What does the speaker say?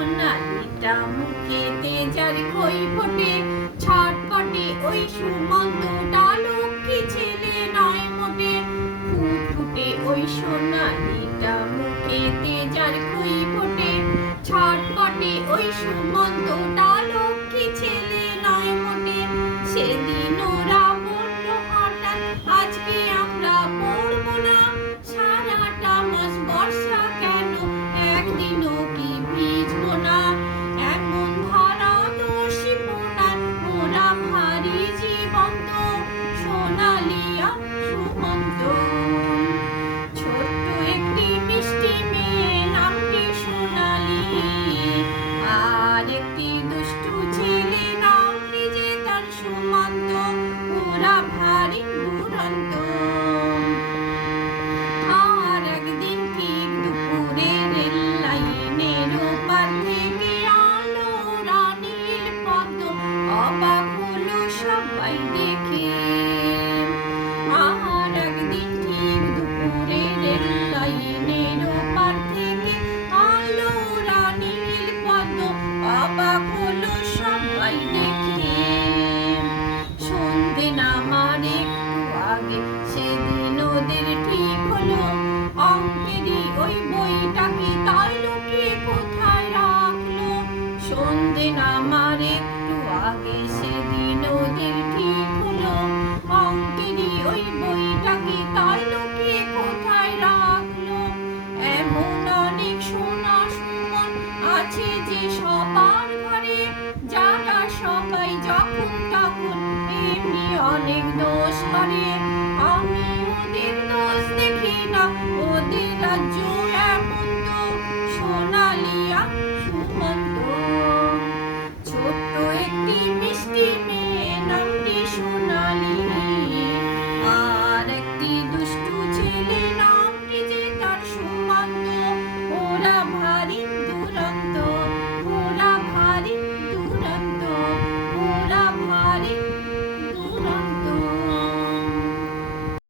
সোনালিটা মুখেতে যার খই ফোটে, ছটপটে ওই সুমন্তটা লক্ষ্মী ছেলে নয় মোটে। ফুটফুটে ওই সোনালিটা মুখেতে যার খই ফোটে, ছটপটে ওই সুমন্তটা লক্ষ্মী ছেলে নয় মোটে। সেদিন ওরা বলল হঠাৎ, আজকে আমরা পড়বো না। সারাটা মাস বর্ষা কেন, একদিনও কি ভিজবো না? এমন ধারা দর্শিপনার ওরা ভারী জীবন্ত, সোনালি আর সুমন্ত। ছোট্ট একটি মিষ্টি মেয়ে, নামটি সোনালি, আর একটি দুষ্টু ছেলে, নামটি যে তার সুমন্ত। ওরা ভারী দুরন্ত। আর একদিন ঠিক দুপুরে রেল লাইনের ওপার থেকে আলো ওরা নীল পদ্ম, অবাক হলো সবাই দেখে। আর একদিন ঠিক দুপুরে রেল লাইনের ওপার থেকে আলো ওরা নীল পদ্ম, অবাক হলো সবাই দেখে। সন্ধে নামার একটু আগে সেদিন ওদের ঠিক হলো, অঙ্কেরই ওই বইটাকে তাই লুকিয়ে কোথায় রাখলো। সন্ধে নামার একটু আগে সেদিন ওদের ঠিক হলো, অঙ্কেরই ওই বইটাকে তাই লুকিয়ে কোথায় রাখলো। এমন অনেক সোনা সুমন আছে যে সবার ঘরে, যারা সবাই যখন তখন এমনি অনেক দোষ করে। আমি